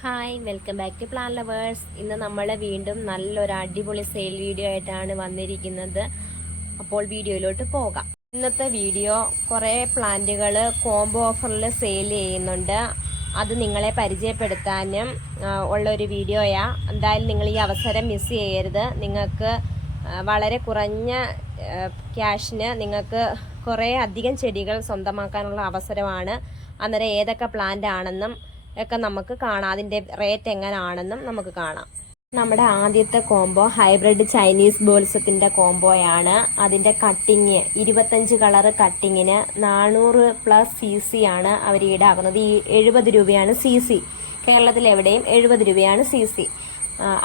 Hi welcome back to plan lovers. ഇന്ന് നമ്മൾ വീണ്ടും നല്ലൊരു അടിപൊളി സെയിൽ വീഡിയോ ആയിട്ടാണ് വന്നിരിക്കുന്നത്. അപ്പോൾ വീഡിയോയിലോട്ട് പോകാം. ഇന്നത്തെ വീഡിയോ കുറേ പ്ലാന്റുകൾ കോംബോ ഓഫറിൽ സെയിൽ ചെയ്യുന്നുണ്ട്. അത് നിങ്ങളെ പരിചയപ്പെടുത്താനും ഉള്ളൊരു വീഡിയോയാ. എന്തായാലും നിങ്ങൾ ഈ അവസരം മിസ് ചെയ്യരുത്. നിങ്ങൾക്ക് വളരെ കുറഞ്ഞ ക്യാഷിന് നിങ്ങൾക്ക് കുറേ അധികം ചെടികൾ സ്വന്തമാക്കാനുള്ള അവസരമാണ്. അന്നേരം ഏതൊക്കെ പ്ലാന്റ് ആണെന്നും ഒക്കെ നമുക്ക് കാണാം, അതിൻ്റെ റേറ്റ് എങ്ങനെയാണെന്നും നമുക്ക് കാണാം. നമ്മുടെ ആദ്യത്തെ കോംബോ ഹൈബ്രിഡ് ചൈനീസ് ബോൾസത്തിൻ്റെ കോംബോയാണ്. അതിൻ്റെ കട്ടിങ് 25 കളറ് കട്ടിങ്ങിന് 400+ CC ആണ് അവർ ഈടാക്കുന്നത്. ഈ 70 രൂപയാണ് CC. കേരളത്തിൽ എവിടെയും 70 രൂപയാണ് CC.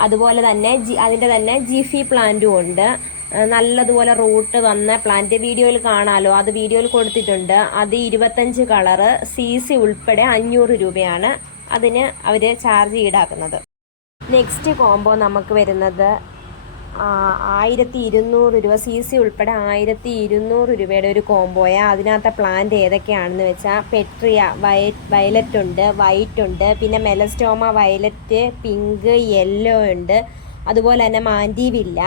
അതുപോലെ തന്നെ അതിൻ്റെ തന്നെ ജിഫി പ്ലാന്റും ഉണ്ട്. നല്ലതുപോലെ റൂട്ട് വന്ന പ്ലാന്റ് വീഡിയോയിൽ കാണാലോ, അത് വീഡിയോയിൽ കൊടുത്തിട്ടുണ്ട്. അത് 25 കളറ് CC ഉൾപ്പെടെ 500 രൂപയാണ് അതിന് അവർ ചാർജ് ഈടാക്കുന്നത്. നെക്സ്റ്റ് കോംബോ നമുക്ക് വരുന്നത് 1200 രൂപ CC ഉൾപ്പെടെ 1200 രൂപയുടെ ഒരു കോംബോയാണ്. അതിനകത്തെ പ്ലാന്റ് ഏതൊക്കെയാണെന്ന് വെച്ചാൽ പെട്രിയ വയലറ്റ് ഉണ്ട്, വൈറ്റ് ഉണ്ട്, പിന്നെ മെലസ്റ്റോമ വയലറ്റ്, പിങ്ക്, യെല്ലോ ഉണ്ട്. അതുപോലെ തന്നെ മാൻഡിവില്ല,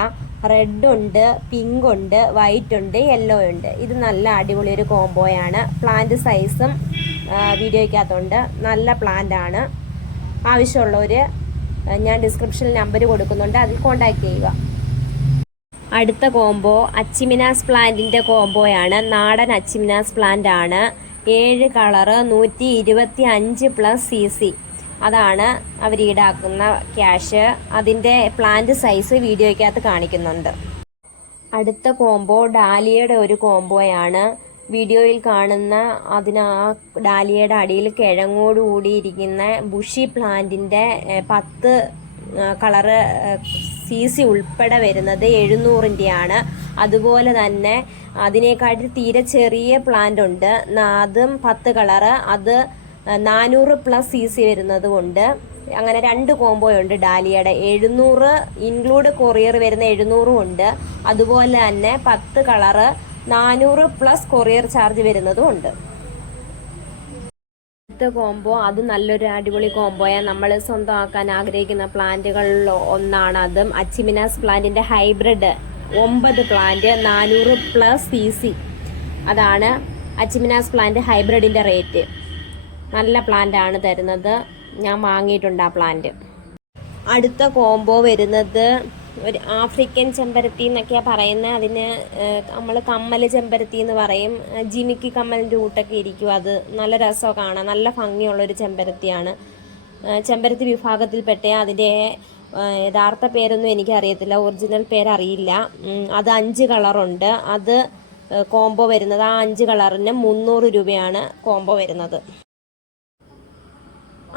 റെഡ് ഉണ്ട്, പിങ്ക് ഉണ്ട്, വൈറ്റ് ഉണ്ട്, യെല്ലോ ഉണ്ട്. ഇത് നല്ല അടിപൊളി ഒരു കോംബോയാണ്. പ്ലാന്റ് സൈസും വീഡിയോയ്ക്കകത്തുണ്ട്. നല്ല പ്ലാന്റ് ആണ്. ആവശ്യമുള്ളവർ ഞാൻ ഡിസ്ക്രിപ്ഷനിൽ നമ്പർ കൊടുക്കുന്നുണ്ട്, അതിൽ കോൺടാക്ട് ചെയ്യുക. അടുത്ത കോംബോ അച്ചിമിനാസ് പ്ലാന്റിൻ്റെ കോംബോയാണ്. നാടൻ അച്ചിമിനാസ് പ്ലാന്റ് ആണ്. 7 കളറ് 125+ CC. അതാണ് അവർ ഈടാക്കുന്ന ക്യാഷ്. അതിൻ്റെ പ്ലാന്റ് സൈസ് വീഡിയോയ്ക്കകത്ത് കാണിക്കുന്നുണ്ട്. അടുത്ത കോംബോ ഡാലിയയുടെ ഒരു കോംബോയാണ്. വീഡിയോയിൽ കാണുന്ന ആ ഡാലിയയുടെ അടിയിൽ കിഴങ്ങോട് കൂടിയിരിക്കുന്ന ബുഷി പ്ലാന്റിൻ്റെ 10 കളറ് CC ഉൾപ്പെടെ വരുന്നത് 700-ൻ്റെയാണ്. അതുപോലെ തന്നെ അതിനേക്കാട്ടി തീരെ ചെറിയ പ്ലാന്റ് ഉണ്ട്, അതും 10 കളറ്, അത് 400+ CC വരുന്നത് കൊണ്ട് അങ്ങനെ 2 കോംബോ ഉണ്ട്. ഡാലിയയുടെ 700 ഇൻക്ലൂഡ് കൊറിയർ വരുന്ന 700 ഉണ്ട്. അതുപോലെ തന്നെ 10 കളറ് 400+ കൊറിയർ ചാർജ് വരുന്നതും ഉണ്ട്. അടുത്ത കോംബോ അത് നല്ലൊരു അടിപൊളി കോംബോയാണ്. നമ്മൾ സ്വന്തമാക്കാൻ ആഗ്രഹിക്കുന്ന പ്ലാന്റുകളിൽ ഒന്നാണ്. അതും അച്ചിമിനാസ് പ്ലാന്റിൻ്റെ ഹൈബ്രിഡ് 9 പ്ലാന്റ് 400+ CC. അതാണ് അച്ചിമിനാസ് പ്ലാന്റ് ഹൈബ്രിഡിൻ്റെ റേറ്റ്. നല്ല പ്ലാന്റ് ആണ് തരുന്നത്. ഞാൻ വാങ്ങിയിട്ടുണ്ട് ആ പ്ലാന്റ്. അടുത്ത കോംബോ വരുന്നത് ഒരു ആഫ്രിക്കൻ ചെമ്പരത്തി എന്നൊക്കെയാണ് പറയുന്നത്. അതിന് നമ്മൾ കമ്മൽ ചെമ്പരത്തി എന്ന് പറയും. ജിമിക്കി കമ്മലിൻ്റെ കൂട്ടൊക്കെ ഇരിക്കും. അത് നല്ല രസമൊക്കെ കാണാൻ, നല്ല ഭംഗിയുള്ളൊരു ചെമ്പരത്തിയാണ്. ചെമ്പരത്തി വിഭാഗത്തിൽപ്പെട്ട അതിൻ്റെ യഥാർത്ഥ പേരൊന്നും എനിക്കറിയത്തില്ല, ഒറിജിനൽ പേരറിയില്ല. അത് 5 കളറുണ്ട്. അത് കോംബോ വരുന്നത് ആ 5 കളറിന് 300 രൂപയാണ് കോംബോ വരുന്നത്.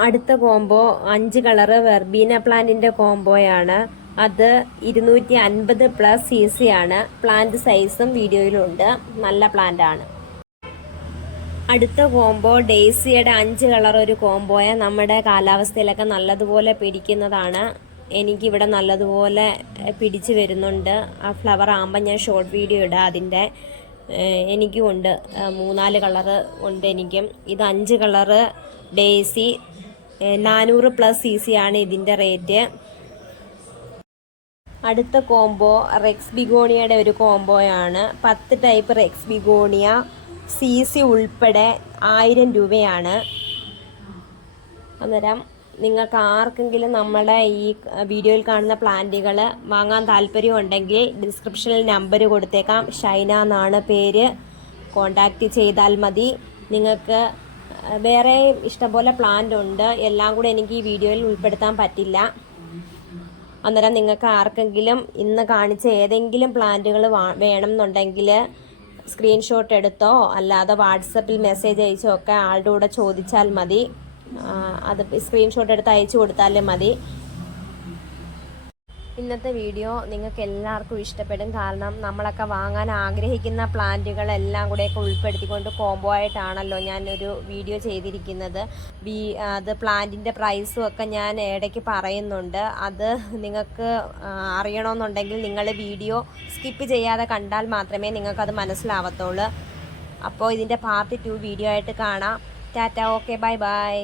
അടുത്ത കോംബോ 5 കളറ് വെർബീന പ്ലാന്റിൻ്റെ കോംബോയാണ്. അത് 250+ CC ആണ്. പ്ലാന്റ് സൈസും വീഡിയോയിലുണ്ട്. നല്ല പ്ലാന്റ് ആണ്. അടുത്ത കോംബോ ഡെയ്സിയുടെ 5 കളർ ഒരു കോംബോയെ നമ്മുടെ കാലാവസ്ഥയിലൊക്കെ നല്ലതുപോലെ പിടിക്കുന്നതാണ്. എനിക്കിവിടെ നല്ലതുപോലെ പിടിച്ചു വരുന്നുണ്ട്. ആ ഫ്ലവർ ആകുമ്പോൾ ഞാൻ ഷോർട്ട് വീഡിയോ ഇടാം. അതിൻ്റെ എനിക്കും ഉണ്ട് 3-4 കളറ് ഉണ്ട് എനിക്കും. ഇത് 5 കളറ് ഡെയ്സി 400+ CC ആണ് ഇതിൻ്റെ റേറ്റ്. അടുത്ത കോംബോ റെക്സ് ബിഗോണിയയുടെ ഒരു കോംബോയാണ്. 10 ടൈപ്പ് റെക്സ് ബിഗോണിയ CC ഉൾപ്പെടെ 1000 രൂപയാണ്. അന്നേരം നിങ്ങൾക്ക് ആർക്കെങ്കിലും നമ്മുടെ ഈ വീഡിയോയിൽ കാണുന്ന പ്ലാന്റുകൾ വാങ്ങാൻ താല്പര്യമുണ്ടെങ്കിൽ ഡിസ്ക്രിപ്ഷനിൽ നമ്പർ കൊടുത്തേക്കാം. ഷൈന എന്നാണ് പേര്. കോണ്ടാക്റ്റ് ചെയ്താൽ മതി. നിങ്ങൾക്ക് വേറെ ഇഷ്ടംപോലെ പ്ലാന്റ് ഉണ്ട്. എല്ലാം കൂടെ എനിക്ക് ഈ വീഡിയോയിൽ ഉൾപ്പെടുത്താൻ പറ്റില്ല. അന്നേരം നിങ്ങൾക്ക് ആർക്കെങ്കിലും ഇന്ന് കാണിച്ച ഏതെങ്കിലും പ്ലാന്റുകൾ വേണമെന്നുണ്ടെങ്കിൽ സ്ക്രീൻഷോട്ട് എടുത്തോ അല്ലാതെ വാട്സപ്പിൽ മെസ്സേജ് അയച്ചോ ഒക്കെ ആളുടെ കൂടെ ചോദിച്ചാൽ മതി. അത് സ്ക്രീൻഷോട്ട് എടുത്ത് അയച്ചു കൊടുത്താലും മതി. ഇന്നത്തെ വീഡിയോ നിങ്ങൾക്ക് എല്ലാവർക്കും ഇഷ്ടപ്പെടും. കാരണം നമ്മളൊക്കെ വാങ്ങാൻ ആഗ്രഹിക്കുന്ന പ്ലാന്റുകളെല്ലാം കൂടെയൊക്കെ ഉൾപ്പെടുത്തിക്കൊണ്ട് കോംബോ ആയിട്ടാണല്ലോ ഞാനൊരു വീഡിയോ ചെയ്തിരിക്കുന്നത്. അത് പ്ലാന്റിൻ്റെ പ്രൈസും ഒക്കെ ഞാൻ ഇടയ്ക്ക് പറയുന്നുണ്ട്. അത് നിങ്ങൾക്ക് അറിയണമെന്നുണ്ടെങ്കിൽ നിങ്ങൾ വീഡിയോ സ്കിപ്പ് ചെയ്യാതെ കണ്ടാൽ മാത്രമേ നിങ്ങൾക്കത് മനസ്സിലാവത്തുള്ളൂ. അപ്പോൾ ഇതിൻ്റെ പാർട്ട് 2 വീഡിയോ ആയിട്ട് കാണാം. Tata, okay, bye bye.